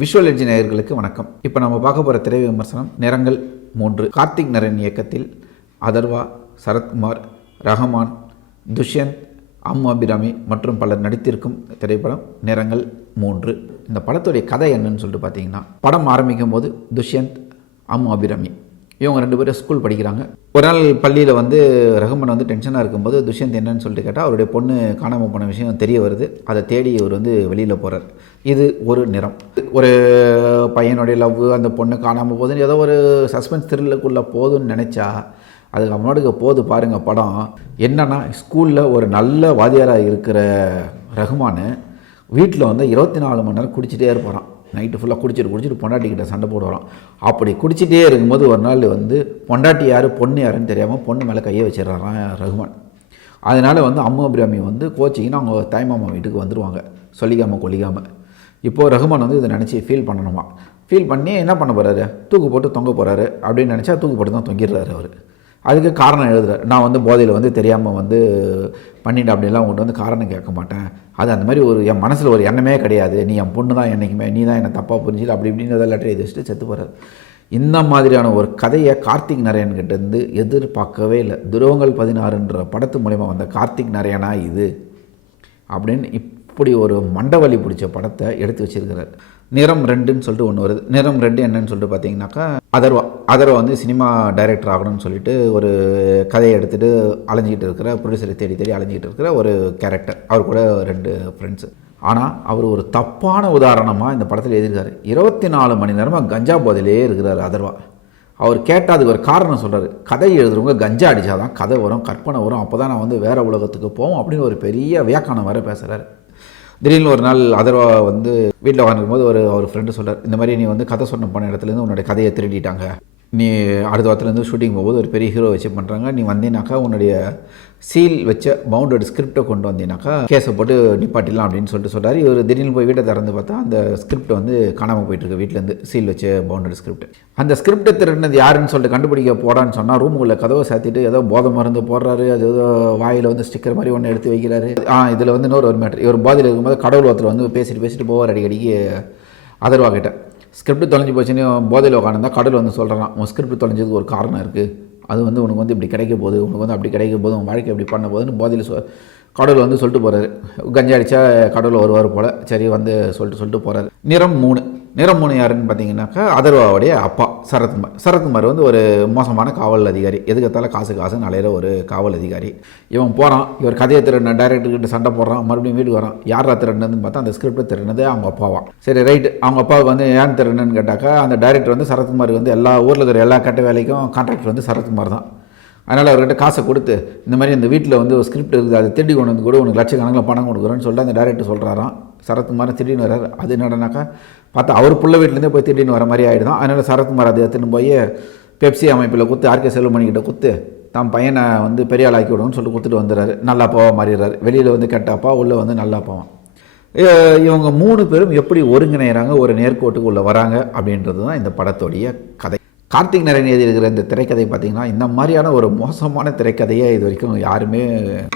Visual என்ஜினியர்களுக்கு வணக்கம். இப்போ நம்ம பார்க்க போகிற திரை விமர்சனம் நிறங்கள் 3. கார்த்திக் நரேன் இயக்கத்தில் அதர்வா, சரத்குமார், ரஹமான், துஷ்யந்த், அம்மு அபிராமி மற்றும் பலர் நடித்திருக்கும் திரைப்படம் நிறங்கள் 3. இந்த படத்துடைய கதை என்னன்னு சொல்லிட்டு பார்த்தீங்கன்னா, படம் ஆரம்பிக்கும் போது துஷ்யந்த், அம்மு அபிராமி இவங்க 2 பேரும் ஸ்கூல் படிக்கிறாங்க. ஒரு நாள் பள்ளியில் ரஹமான் டென்ஷனாக இருக்கும்போது துஷ்யந்த் என்னன்னு சொல்லிட்டு கேட்டால் அவருடைய பொண்ணு காணாமல் போன விஷயம் தெரிய வருது. அதை தேடி இவர் வெளியில் போகிறார். இது ஒரு நிறம். ஒரு பையனுடைய லவ், அந்த பொண்ணு காணாமல் போகுதுன்னு ஏதோ ஒரு சஸ்பென்ஸ் த்ரில்லுக்குள்ளே போதுன்னு நினச்சா அதுக்கு அவனுக்கு போது பாருங்கள் படம். என்னென்னா, ஸ்கூலில் ஒரு நல்ல வாத்தியாராக இருக்கிற ரஹ்மான் வீட்டில் 24 மணி நேரம் குடிச்சிட்டே இருப்பாரான். நைட்டு ஃபுல்லாக குடிச்சிட்டு பொண்டாட்டிக்கிட்ட சண்டை போடுவாராம். அப்படி குடிச்சிட்டே இருக்கும்போது ஒரு நாள் பொண்டாட்டி யார் பொண்ணு யாருன்னு தெரியாமல் பொண்ணு மேலே கையை வச்சிடறாரான் ரஹ்மான். அதனால் அம்மு அபிராமி கோச்சிங்கன்னா அவங்க தாய்மாமா வீட்டுக்கு வந்துடுவாங்க, சொல்லிக்காமல் கொல்லிக்காமல். இப்போது ரஹ்மான் இதை நினச்சி ஃபீல் பண்ணணுமா. ஃபீல் பண்ணி என்ன பண்ண போகிறாரு, தூக்கு போட்டு தொங்க போகிறாரு. அப்படின்னு நினச்சா தூக்கு போட்டு தான் தொங்கிடுறாரு அவர். அதுக்கு காரணம் எழுதுறாரு. நான் போதையில் தெரியாமல் பண்ணிட்டேன் அப்படின்லாம் உங்கள்கிட்ட காரணம் கேட்க மாட்டேன். அது அந்த மாதிரி ஒரு என் மனசில் ஒரு எண்ணமே கிடையாது. நீ என் பொண்ணு தான், என்றைக்குமே நீ தான் என்னை தப்பாக புரிஞ்சில அப்படி இப்படின்னு லெட்டர் எழுதி வச்சுட்டு செத்து போகிறார். இந்த மாதிரியான ஒரு கதையை கார்த்திக் நரேன்கிட்டேருந்து எதிர்பார்க்கவே இல்லை. துருவங்கள் 16ன்ற படத்து மூலிமா வந்த கார்த்திக் நரேனா இது அப்படின்னு இப்படி ஒரு மண்டவலி பிடிச்ச படத்தை எடுத்து வச்சிருக்கிறார். நிறம் 2ன்னு சொல்லிட்டு ஒன்று வருது. நிறம் 2 என்னன்னு சொல்லிட்டு பார்த்தீங்கன்னாக்கா, அதர்வா சினிமா டைரக்டர் ஆகணும்னு சொல்லிட்டு ஒரு கதையை எடுத்துகிட்டு அலைஞ்சிக்கிட்டு இருக்கிற, ப்ரொடியூசரை தேடி அலைஞ்சிக்கிட்டு இருக்கிற ஒரு கேரக்டர். அவர் கூட 2 ஃப்ரெண்ட்ஸு. ஆனால் அவர் ஒரு தப்பான உதாரணமாக இந்த படத்தில் எழுதியிருக்காரு. 24 மணி நேரமாக கஞ்சா போதையிலே இருக்கிறார் அதர்வா. அவர் கேட்டால் அதுக்கு ஒரு காரணம் சொல்கிறார். கதை எழுதுறவங்க கஞ்சா அடித்தாதான் கதை வரும், கற்பனை வரும், அப்போ தான் நான் வேறு உலகத்துக்கு போவோம் அப்படின்னு ஒரு பெரிய வியாக்கானம் வர பேசுகிறார். திடீர்னு ஒரு நாள் அதர்வா வீட்டில் உட்காந்துருக்கும்போது அவர் ஃப்ரெண்டு சொல்கிறார், இந்த மாதிரி நீ கதை சொன்ன போன இடத்துலேருந்து உன்னுடைய கதையை திருடிட்டாங்க, நீ அடுத்த வாரத்துலேருந்து ஷூட்டிங் போகும்போது ஒரு பெரிய ஹீரோ வச்சு பண்ணுறாங்க, நீ வந்தீனாக்கா உன்னுடைய சீல் வச்ச பவுண்டட் ஸ்கிரிப்டை கொண்டு வந்தீனாக்கா கேஸை போட்டு நிப்பாட்டிடலாம் அப்படின்னு சொல்கிறார். இவர் திடீர்னு போய் வீட்டை திறந்து பார்த்தா அந்த ஸ்கிரிப்ட் காணாமல் போயிட்டுருக்கு. வீட்டிலேருந்து சீல் வச்ச பவுண்டட் ஸ்கிரிப்ட். அந்த ஸ்கிரிப்டை திருடினது யாருன்னு சொல்லிட்டு கண்டுபிடிக்க போடான்னு சொன்னால் ரூமுக்குள்ளே கதவை சாத்திட்டு ஏதோ போதை மருந்து போடுறாரு. அது ஏதோ வாயில் ஸ்டிக்கர் மாதிரி ஒன்று எடுத்து வைக்கிறாரு. இதில் இன்னொரு மேட்ரு, இவர் போதையில் இருக்கும்போது கடவுள் ஒருத்தர் பேசிட்டு போவார் அடிக்கடிக்கு அதர்வா கிட்ட. ஸ்கிரிப்ட் தொலைஞ்சி போச்சுன்னு போதையில் உட்காந்துருந்தா கடவுள் சொல்கிறான், உன் ஸ்கிரிப்ட் தொலைஞ்சதுக்கு ஒரு காரணம் இருக்குது, அது உனக்கு இப்படி கிடைக்க போகுது, உனக்கு அப்படி கிடைக்க போது, உன் வாழ்க்கை இப்படி பண்ண போதுன்னு போதையில் கடவுள் சொல்லிட்டு போகிறாரு. கஞ்சா அடித்தா கடவுள் வருவார் போல். சரி சொல்லிட்டு போகிறாரு. நிறம் 3. நிறம் 3 யாருன்னு பார்த்தீங்கன்னாக்கா, அதர்வாவுடைய அப்பா சரத்குமார் ஒரு மோசமான காவல் அதிகாரி. எதுக்கத்தால காசுன்னு அலையிற ஒரு காவல் அதிகாரி. இவன் போகிறான், இவர் கதையை திருடின டைரக்டர்கிட்ட சண்டை போடுறான், மறுபடியும் வீட்டுக்கு வரான். யாரா திருடினதுன்னு பார்த்தா அந்த ஸ்கிரிப்டை திருடினது அவங்க அப்பாவா. சரி ரைட்டு, அவங்க அப்பாவுக்கு ஏன் திருடினன்னு கேட்டாக்கா, அந்த டைரக்டர் சரத்குமாருக்கு எல்லா ஊரில் இருக்கிற எல்லா கட்ட வேலைக்கும் கான்ட்ராக்டர் சரத்குமார் தான். அதனால் அவர்கிட்ட காசை கொடுத்து இந்த மாதிரி இந்த வீட்டில் ஒரு ஸ்கிரிப்ட் இருக்குது, அதை திருடி கொண்டு கூட உனக்கு லட்சக்கணக்கில் பணம் கொடுக்குறேன்னு சொல்லிட்டு அந்த டைரக்டர் சொல்கிறாராம். சரத்குமார் திடீர்னு வர்றாரு. அது என்னடனாக்கா பார்த்தா அவர் புள்ள வீட்டிலேருந்தே போய் திடீர்னு வர மாதிரி ஆகிடுதான். அதனால் சரத்குமார் அதை எடுத்துன்னு போய் பெப்சி அமைப்பில் ஆர்கே செல்வமணிக்கிட்ட தான் பையனை பெரிய ஆள் ஆக்கி விடணும்னு சொல்லிட்டு கொடுத்துட்டு வந்துடுறாரு. நல்லா அப்பாவாக மாறிடுறாரு. வெளியில் கெட்டப்பா, உள்ளே நல்லா அப்பாவான். இவங்க 3 பேரும் எப்படி ஒருங்கிணைகிறாங்க, ஒரு நேர்கோட்டுக்கு உள்ளே வராங்க அப்படின்றது தான் இந்த படத்தோடைய கதை. கார்த்திக் நரேன் எழுதியிருக்கிற இந்த திரைக்கதை பார்த்திங்கன்னா, இந்த மாதிரியான ஒரு மோசமான திரைக்கதையை இது வரைக்கும் யாருமே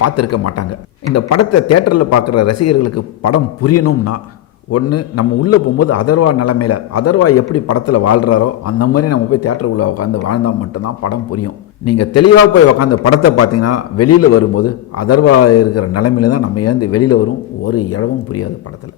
பார்த்துருக்க மாட்டாங்க. இந்த படத்தை தேட்டரில் பார்க்குற ரசிகர்களுக்கு படம் புரியணும்னா, ஒன்று நம்ம உள்ளே போகும்போது அதர்வா எப்படி படத்தில் வாழ்கிறாரோ அந்த மாதிரி நம்ம போய் தேட்டருக்குள்ளே உட்காந்து வாழ்ந்தால் மட்டும்தான் படம் புரியும். நீங்கள் தெளிவாக போய் உட்காந்து படத்தை பார்த்தீங்கன்னா வெளியில் வரும்போது அதர்வா இருக்கிற நிலைமையில தான் நம்ம வெளியில் வரும். ஒரு இழவும் புரியாது படத்தில்.